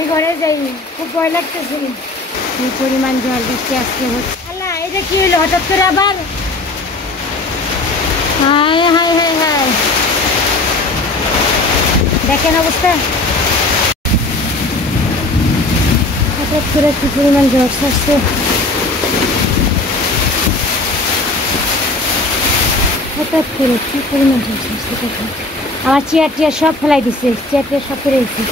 আমি ঘরে যাই, খুব ভয় লাগতেছে। কি পরিমাণ ঝড় বৃষ্টি আজকে হচ্ছে। আল্লাহ, এটা কি হইলো হঠাৎ করে আবার? হায় হায় হায় হায়, দেখেন অবস্থা। হঠাৎ করে কি পরিমাণ ঝড় আসছে। হঠাৎ করে কি পরিমাণ ঝড় আসছে দেখেন। আমার চেয়ার টিয়ার সব ফেলাই দিচ্ছে, চেয়ার টিয়ার সব ফেলে দিচ্ছে।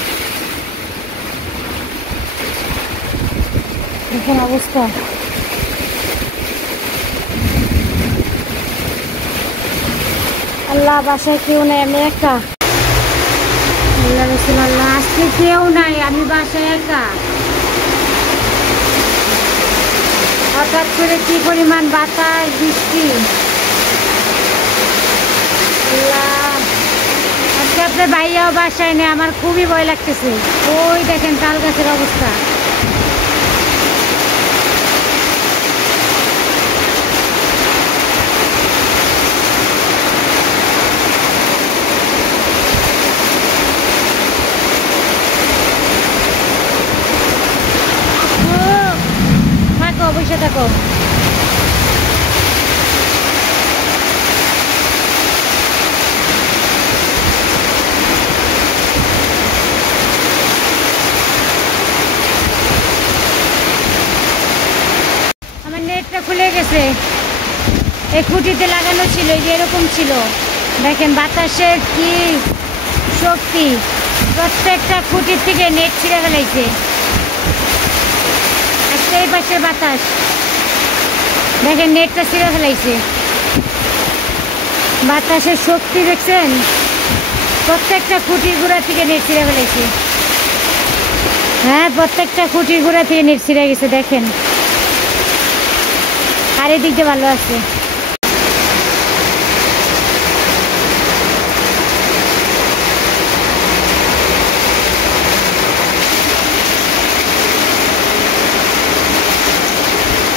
দেখেন অবস্থা। আল্লাহ, বাসায় কেউ নাই, আমি একা। আল্লাহ রসুল আল্লাহ, আজকে কেউ নাই, আমি বাসায় একা। হঠাৎ করে কি পরিমাণ বাতাস বৃষ্টি। আল্লাহ, আজকে আপনার ভাইয়াও বাসায় নেই, আমার খুবই ভয় লাগতেছে। ওই দেখেন তাল গাছের অবস্থা। থাকো, বসে থাকো। আমার নেটটা খুলে গেছে, এই খুঁটিতে লাগানো ছিল, এই যে এরকম ছিল। দেখেন বাতাসের কি শক্তি, প্রত্যেকটা খুঁটির থেকে নেট ছিঁড়ে ফেলাইছে। আজকে এই পাশের বাতাস দেখেন, নেটটা ছিঁড়ে ফেলাইছে। বাতাসের শক্তি দেখছেন, প্রত্যেকটা খুঁটির গোড়া থেকে নেট ছিঁড়ে ফেলাইছে। হ্যাঁ, প্রত্যেকটা খুঁটির গোড়া থেকে নেট ছিঁড়ে গেছে দেখেন। আর এদিক দিয়ে ভালো আছে।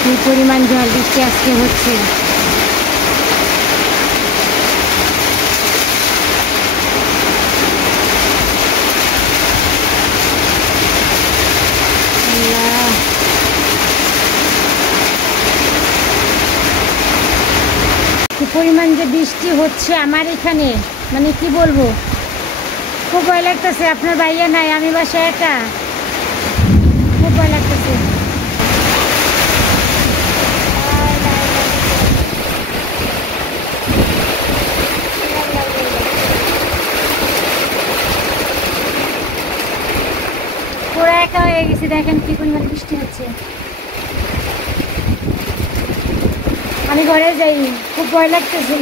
কি পরিমাণ ঝড় বৃষ্টি আজকে হচ্ছে। কি পরিমাণ যে বৃষ্টি হচ্ছে আমার এখানে, মানে কি বলবো, খুব ভয় লাগতেছে। আপনার ভাইয়া নাই, আমি বাসায় একা, খুব ভয় লাগতেছে। পুরো একা হয়ে গেছি, দেখেন কি পরিমাণ বৃষ্টি হচ্ছে। আমি ঘরে যাই, খুব ভয় লাগতেছে।